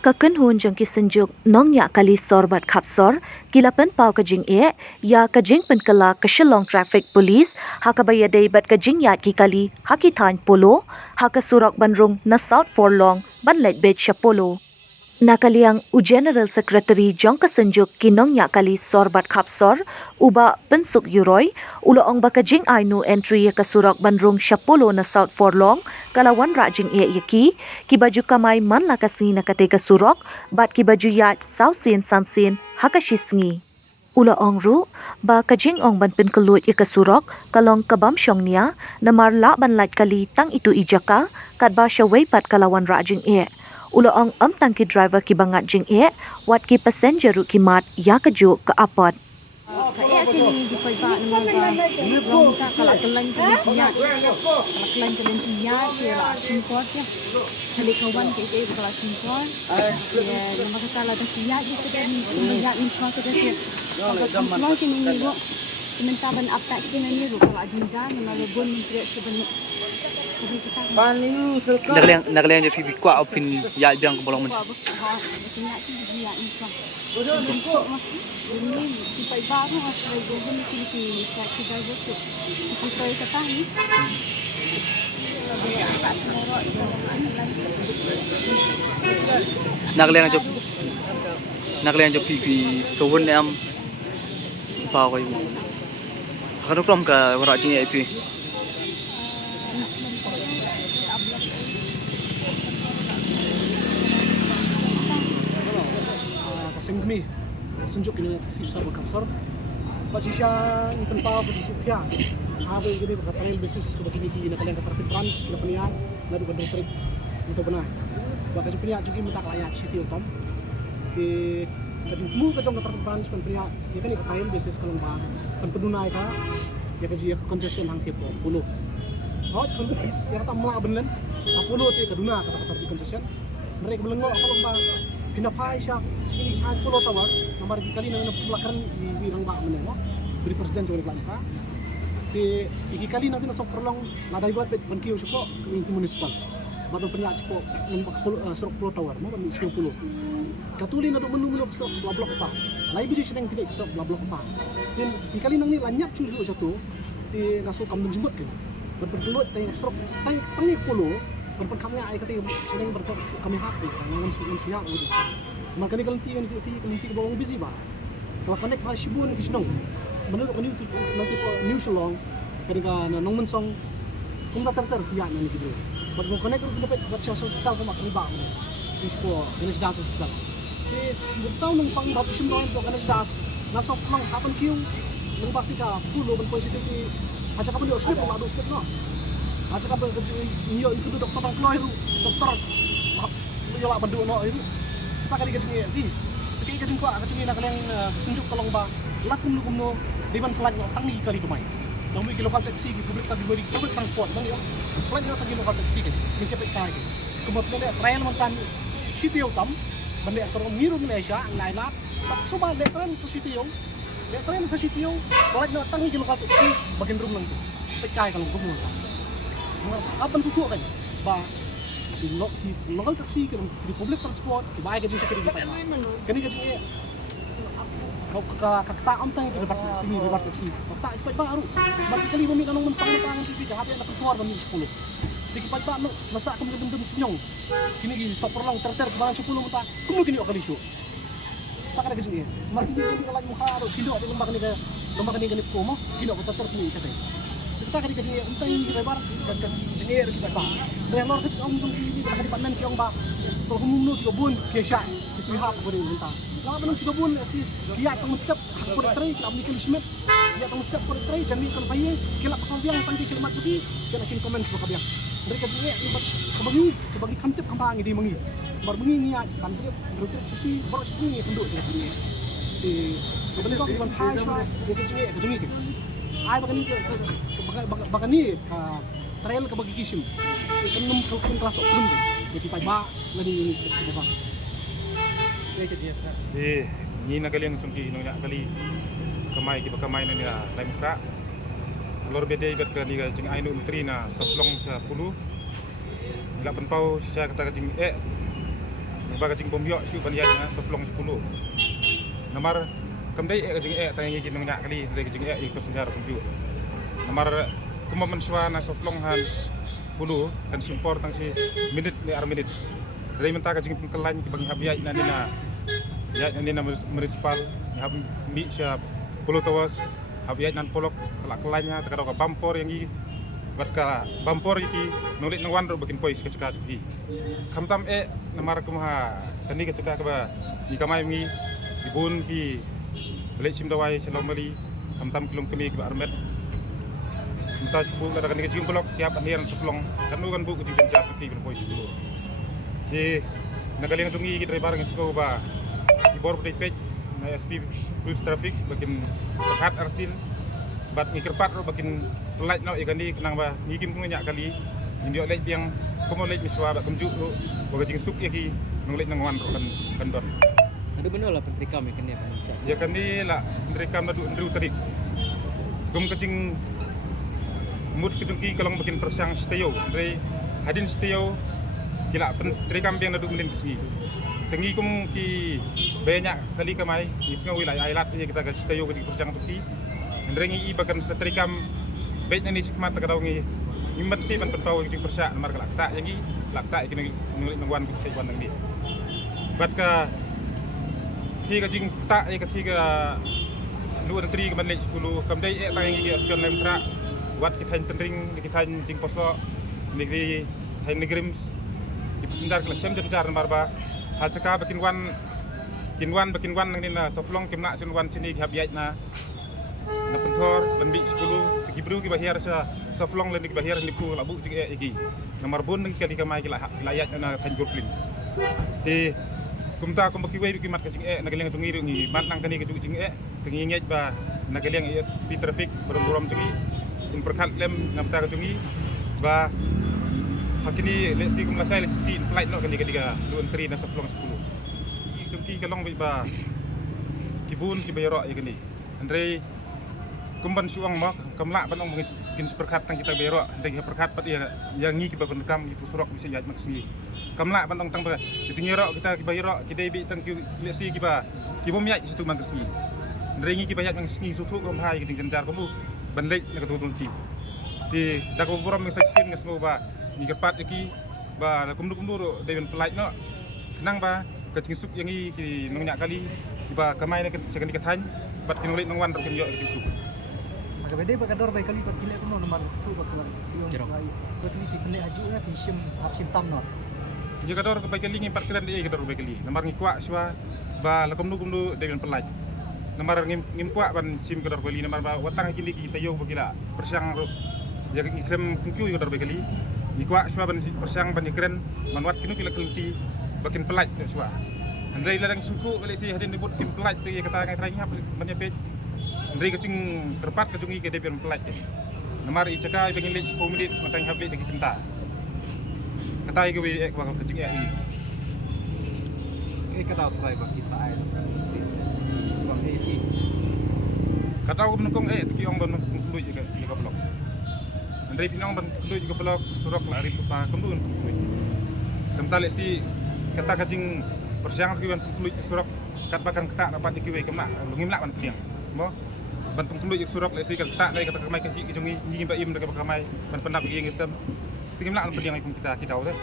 Kaken hun jang ki senjuk nong nya kali sorbat kapsor kilapan pau kajing ya kajing penkala kashalong traffic police hakabaya dei bat kajing ya ki kali hakitan polo hakasurok banrung na south forlong banlet bet chapolo nakaliang u general secretary jong kasenjuk kinong nya kali sorbat kapsor uba pensuk yuroi ulo ong bakajing ainu entry ya kasurok banrung chapolo na south forlong kalawan rajing yaki ki baju kamai man la kasni na kate kasurok bat ki baju ya sausin sansin hakashisngi ula ong ru ba kajing ong ban pen kelut ya kasurok kalong kabam syongnia namar la ban lat kali tang itu ijaka kat ba syawai pat kalawan rajing ula ong tang ki driver ki bangat jing wat ki passenger ru ki mat ya kaju ke apot Kaya kini di paiba naman long ka kala kelan ka tiya kala kelan ka tiya kila simpot ya kali kawan ke ke kala simpot ya nama kala ta tiya di ka ni ya ni semua ka dia kalau kini ni go sementara up taxi ni ru kala jinja ni lalu bon ni trek sebenarnya Nagalian je pipi kwa opin ya biang ko bolong men. Nagalian je pipi sowon am pa ko yu. Hakano krom ka wara jing ai pi. Sengmi senjuk ini si sarwa kamsor pachisya penpau pachi sukya ave gini bakatrail basis ko begini ki nakalian ka traffic branch na panian na do bandung trip ito banay baka jupinya jugi minta layat city utom di kajing semua kajong ka traffic branch penpria ya kan ka trail basis kalong ba penpedunay ka ya kaji congestion hang tipo pulo hot kun ya ta mala benlen pulo ti kaduna ka traffic congestion mereka belengo kalong ba pinapai siya sini ang pulo tawag nomor kali na napulakan birang ba menemo beri presiden juga dikelaka di iki kali nanti na soprolong na divert bet bankiyo siya po community municipal bato panya po ng surok pulo tawar mo ban siyo pulo katuli na do menu surok blablok pa lai biji siya ng pinay surok blablok pa din ikali nang ni lanyat susu siya to di naso kamdung jembut kan berperluat tayong surok tayong tangi pulo berpengkamnya ay kati sila yung berpag kami hati ngam suya udah maka ni kalantigan ke bawang busy ba kalau connect ba shibun kisnong menurut ko nanti po news long kani ka na nong mensong kung tatar kiya na ni gitu pag mo connect ko dapat bat siya sa hospital ko makaliba mo is po dinis das hospital butaw nung pang baptism noon to kanis das nasa lang hapan kiyong nung bakti ka pulo ban positivity at saka mo slip mo slip no at saka niyo itu dokter bang keluar dokter yo la bandu no itu kita kali kajing di kay kajing ko kajing na kanang sunjuk kalong ba lakum no di man flag no tangi kali kumay nang mo local taxi ki public transport man yo flag no tangi local taxi ki misi pek kay kumot na trail man tan city utam bande atong miro Malaysia ang lainap pat suba letran sa city yo letran sa city yo flag no tangi local taxi bagin room lang to pek kay kalong gumo kapan suku kan ba di local taxi kan di public transport di baik gaji sekali di payah kani gaji kau kaktaam tang di bar taxi kakta ipat baru berarti kali mo mi kanong mensang na pangan TV ka habi na keluar ba mi 10 di ipat ba no nasa ka mo dum sinyong kini gi super long terter barang 10 mata kumo kini okali show tak ada gaji marti di lagi mo haro kido di lomba kani ganip ko mo kido ko terter ni siya tay kita kali kasi untay yung lebar kan engineer kita ba relor kasi ang sung hindi ka dipanan kiyong ba to humuno ki bun ke sha kasi ha ko rin unta la ba nang ki bun si kiya tong step ko tray ki amni kilismet kiya tong step ko tray jami kan baye kila pa kabyang pandi kilmat pudi kana kin comments ba kabyang mereka dinge ibat kabagi kantip kambangi di mangi bar mangi niya santri rutrip si bro si kendo di sebenarnya kok iban hai sha di kejungi ay baka ni trail ka bagi kisim ikan kalkun kelas oknum jadi paiba ngani ini sa baba ni nakaliang sungki nung kali kamay na nila tayo mukra lor bede bet ka diga jing ainu menteri na soplong sa pulu ila penpau sia kata jing baga jing bomyo su ban ya na soplong 10 nomor kamdai jing tangi jing nyak kali dari jing ikut sejarah kunju nomor kuma mensua na soplong han pulu kan simpor tang si minit ni ar minit dari menta ka jing pengkelan ki bagi habia na na municipal ni hab mi sia pulu tawas habia nan polok kelak kelanya takado ka bampor yang i batka bampor iki nulit nang wanro bakin pois ka ceka ki kamtam namar kumha tani ka ceka ba ni kamai mi ibun ki lek sim dawai selomali kamtam kilom kemi ki armet menta sebu ka kan ki polok tiap akhiran seplong kan kan bu ki jenjat ki pois dulu di nagaling tungi ki dari barang isko ba ibor putih pej na SP police traffic bakin berkat arsil bat mikirpat ro bakin light no ikan di kenang ba ngigim kung nyak kali indio light yang komo light miswa ba kumju ro baga jing suk yaki nung light nang wan ro kan don Ada benar lah Menteri Kam ikan ni apa? ya kan ni la Menteri Kam na du tarik gum kacing mut kitungki kalong bakin persang steo dari hadin steo kila Menteri Kam yang na du mendin kesgi tengi kum ki banyak kali kamai isnga wilayah ailat ya kita kasih tayo ketika perjang tuki ndrengi i bakan setrikam baik ni sikmat kadau ngi imban si ban pentau jing persa nomor kalak tak yangi lakta iki nulit nangwan ku sai wan nang ni bat ka thi ka jing tak ya ka thi ka lu antri ka man 10 kamdai tang yangi asion lem tra wat ki thain tendring ki thain jing poso negeri thain negrims di pesendar kala sem jar barba hacaka bakin wan nang ni na soflong kimna sin wan sini habiat na pentor bandi 10 kibru ki bahir sa soflong len ki bahir ni pu labu jing iki nomor bun ki kali kamai ki layat na tanjur film ti kumta kum baki wei ki mat ka jing nagaling tungi ngi mat nang kani ki jing tengi nget ba nagaling speed traffic borom tungi in perkat lem namta ka tungi ba hakini lesi kum lasai lesi skin flight no kani kadiga lu entry na soflong 10 tungki kalong ba kibun ki bayro ya kani andre kumban suang mak kamla banong mungkin seperkat tang kita bayro andre perkat pat ya yang ngi ki ba kam itu surok bisa yat maksni kamla banong tang ba jingiro kita ki bayro ki debi tang ki lesi ki ba ki bom yat situ man kesni andre ngi ki bayat mang sni sutu kom hai ki jenjar kamu banlek na katutun ti di dako borom ng saksin ngasmo ba ni kerpat iki ba kumdu dewen pelait no nang ba kacing sup yang ki nong nyak kali ba kamai na sekali kathan bat kinulit nang wan ro kin yo ki sup Maka bede ba kador bay kali pat kile ko no nomor 10 ba kala yung bay bat ni kile aju na pinsim hapsim tam no ya kador ka bay kali ngi pat kiran de kador bay kali nomor ngi kwa swa ba la kumdu dewen pelait nomor ngim kwa ban sim kador kali nomor ba watang kini ki tayo ba kila persiang ro ya ikrem kungku kador bay kali ni kwa swa ban persiang ban ikren manwat kinu kila kelti bakin pelait swa andai ladang suku balik si hadin dibut kin pelait tu ya kata ngai trai ngap banyak pej andai kacing terpat kacungi ke depian pelait ke nomor i caka bengin lek 10 minit matang habis lagi kenta kata ke we ek bakal kacing ini kata try ba kisah ai bang iki kata ko menungkong tiki ong ban kului juga ka blok andai pinong ban kului juga blok surok lari pa kundun kului temta lek si kata kacing persiang ki ban kului surok kat bakan ketak dapat dikiwe kemna ngimlak ban peliang mo ban kului surok lek si ketak dai kata kamai kaji ki jungi ngi ba im dekat kamai ban pendap gi ngesem ngimlak ban peliang kita tahu deh